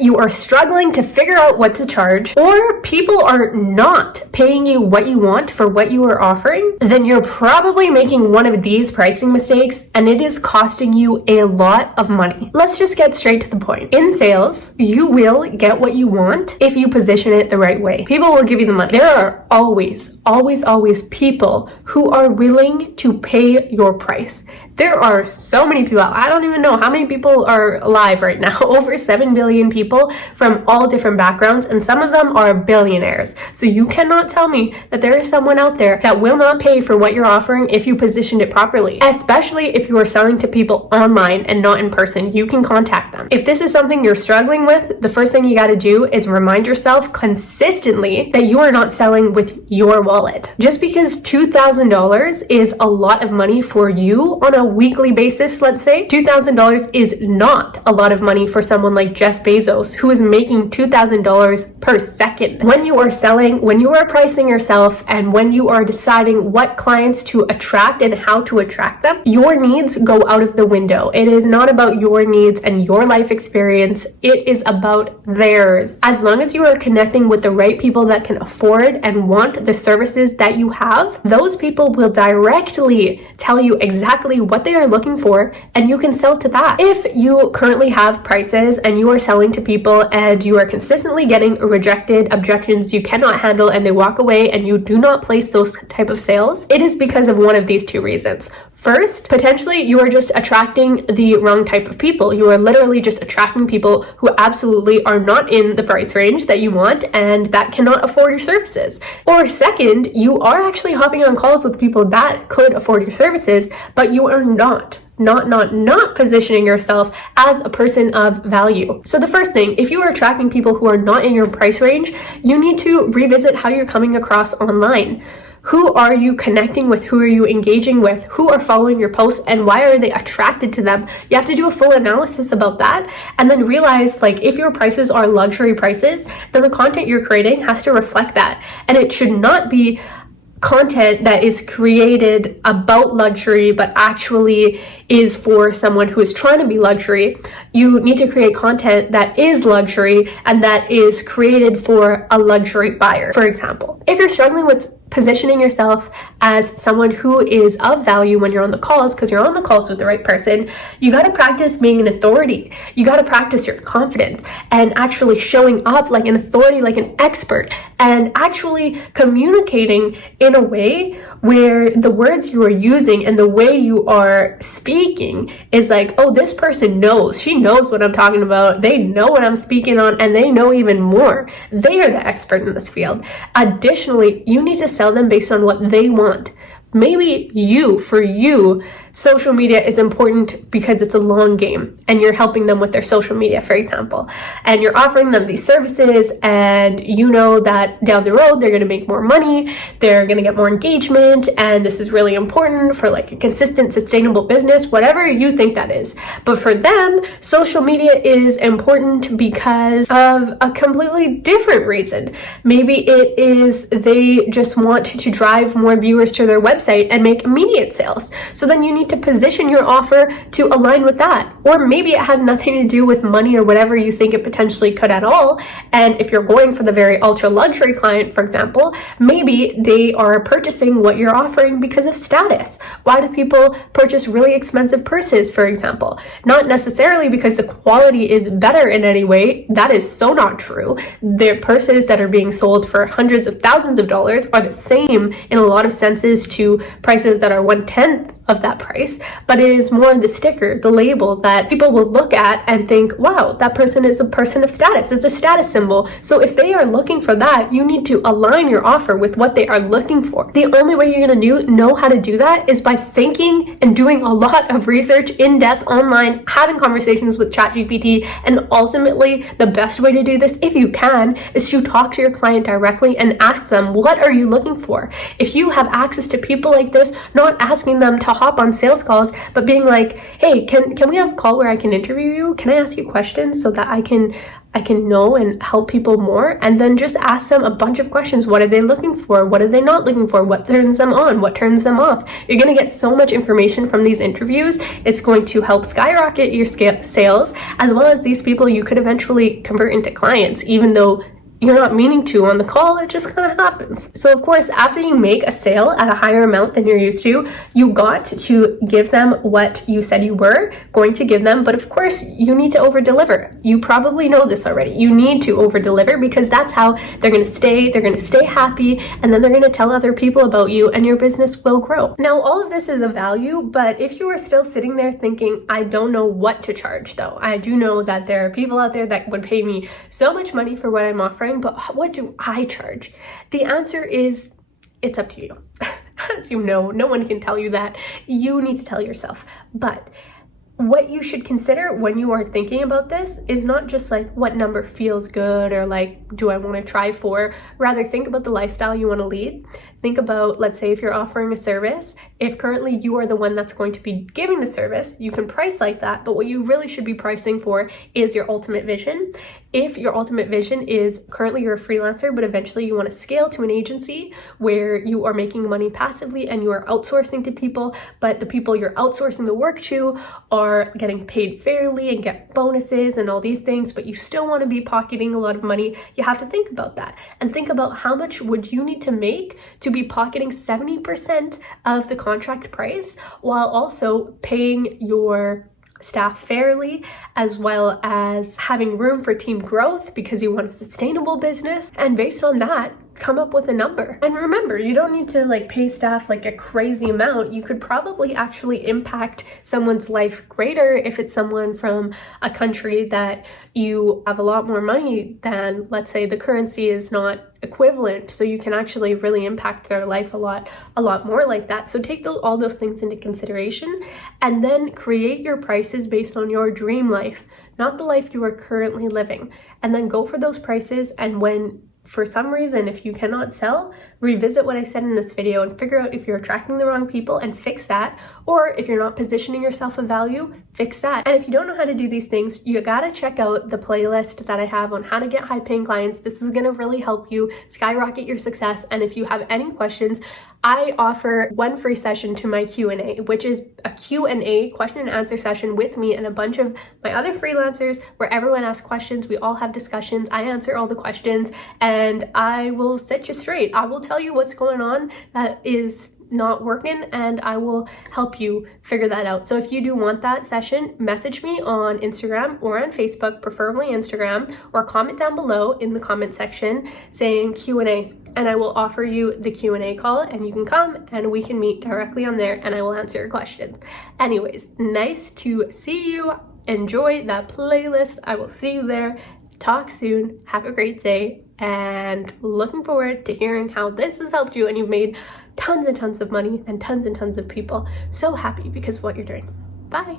you are struggling to figure out what to charge, or people are not paying you what you want for what you are offering, then you're probably making one of these pricing mistakes, and it is costing you a lot of money. Let's just get straight to the point. In sales, you will get what you want if you position it the right way. People will give you the money. There are always people who are willing to pay your price. There are so many people. I don't even know how many people are alive right now. Over 7 billion people from all different backgrounds, and some of them are billionaires. So you cannot tell me that there is someone out there that will not pay for what you're offering if you positioned it properly. Especially if you are selling to people online and not in person, you can contact them. If this is something you're struggling with, the first thing you got to do is remind yourself consistently that you are not selling with your wallet. Just because $2,000 is a lot of money for you on a weekly basis, let's say, $2,000 is not a lot of money for someone like Jeff Bezos, who is making $2,000 per second. When you are selling, when you are pricing yourself, and when you are deciding what clients to attract and how to attract them, your needs go out of the window. It is not about your needs and your life experience. It is about theirs. As long as you are connecting with the right people that can afford and want the services that you have, those people will directly tell you exactly what they are looking for, and you can sell to that. If you currently have prices and you are selling to people and you are consistently getting rejected, objections you cannot handle, and they walk away and you do not place those type of sales, it is because of one of these two reasons. First, potentially you are just attracting the wrong type of people. You are literally just attracting people who absolutely are not in the price range that you want and that cannot afford your services. Or second, you are actually hopping on calls with people that could afford your services, but you are not positioning yourself as a person of value. So the first thing, if you are attracting people who are not in your price range, you need to revisit how you're coming across online. Who are you connecting with? Who are you engaging with? Who are following your posts, and why are they attracted to them? You have to do a full analysis about that, and then realize, like, if your prices are luxury prices, then the content you're creating has to reflect that. And it should not be content that is created about luxury but actually is for someone who is trying to be luxury. You need to create content that is luxury and that is created for a luxury buyer. For example, if you're struggling with positioning yourself as someone who is of value when you're on the calls, because you're on the calls with the right person, you got to practice being an authority. You got to practice your confidence and actually showing up like an authority, like an expert, and actually communicating in a way where the words you are using and the way you are speaking is like, oh, this person knows. She knows what I'm talking about. They know what I'm speaking on, and they know even more. They are the expert in this field. Additionally, you need to sell them based on what they want. Maybe for you, social media is important because it's a long game and you're helping them with their social media, for example, and you're offering them these services, and you know that down the road they're going to make more money, they're going to get more engagement, and this is really important for like a consistent, sustainable business, whatever you think that is. But for them, social media is important because of a completely different reason. Maybe it is they just want to drive more viewers to their website and make immediate sales. So then you need to position your offer to align with that. Or maybe it has nothing to do with money or whatever you think it potentially could at all. And if you're going for the very ultra luxury client, for example, maybe they are purchasing what you're offering because of status. Why do people purchase really expensive purses, for example? Not necessarily because the quality is better in any way. That is so not true. The purses that are being sold for hundreds of thousands of dollars are the same in a lot of senses to prices that are 1/10 of that price, but it is more the sticker, the label that people will look at and think, wow, that person is a person of status. It's a status symbol. So if they are looking for that, you need to align your offer with what they are looking for. The only way you're going to know how to do that is by thinking and doing a lot of research in depth online, having conversations with ChatGPT, and ultimately the best way to do this, if you can, is to talk to your client directly and ask them, what are you looking for? If you have access to people like this, not asking them to hop on sales calls, but being like, hey, can we have a call where I can interview you? Can I ask you questions so that I can know and help people more? And then just ask them a bunch of questions. What are they looking for? What are they not looking for? What turns them on? What turns them off? You're going to get so much information from these interviews. It's going to help skyrocket your sales, as well as these people you could eventually convert into clients, even though you're not meaning to on the call. It just kind of happens. So of course, after you make a sale at a higher amount than you're used to, you got to give them what you said you were going to give them. But of course, you need to over deliver. You probably know this already. You need to over deliver, because that's how they're going to stay happy, and then they're going to tell other people about you, and your business will grow. Now, all of this is a value, but if you are still sitting there thinking, I don't know what to charge though, I do know that there are people out there that would pay me so much money for what I'm offering, but what do I charge? The answer is, it's up to you. As you know, no one can tell you that. You need to tell yourself. But what you should consider when you are thinking about this is not just like what number feels good or like, do I want to try for? Rather, think about the lifestyle you want to lead. Think about, let's say if you're offering a service, if currently you are the one that's going to be giving the service, you can price like that, but what you really should be pricing for is your ultimate vision. If your ultimate vision is currently you're a freelancer, but eventually you want to scale to an agency where you are making money passively and you are outsourcing to people, but the people you're outsourcing the work to are getting paid fairly and get bonuses and all these things, but you still want to be pocketing a lot of money, you have to think about that and think about how much would you need to make to be pocketing 70% of the contract price while also paying your staff fairly, as well as having room for team growth because you want a sustainable business. And based on that, come up with a number. And remember, you don't need to like pay staff like a crazy amount. You could probably actually impact someone's life greater if it's someone from a country that you have a lot more money than. Let's say the currency is not equivalent, so you can actually really impact their life a lot more like that. So take all those things into consideration, and then create your prices based on your dream life, not the life you are currently living. And then go for those prices, and when for some reason, if you cannot sell, revisit what I said in this video and figure out if you're attracting the wrong people and fix that, or if you're not positioning yourself of value, fix that. And if you don't know how to do these things, you gotta check out the playlist that I have on how to get high paying clients. This is gonna really help you skyrocket your success. And if you have any questions, I offer one free session to my Q&A, which is a Q&A, question and answer session with me and a bunch of my other freelancers where everyone asks questions. We all have discussions. I answer all the questions and I will set you straight. I will tell you what's going on that is not working, and I will help you figure that out. So if you do want that session, message me on Instagram or on Facebook, preferably Instagram, or comment down below in the comment section saying Q&A, and I will offer you the Q&A call, and you can come and we can meet directly on there and I will answer your questions. Anyways, nice to see you. Enjoy that playlist. I will see you there. Talk soon. Have a great day, and looking forward to hearing how this has helped you and you've made tons and tons of money and tons of people so happy because of what you're doing. Bye.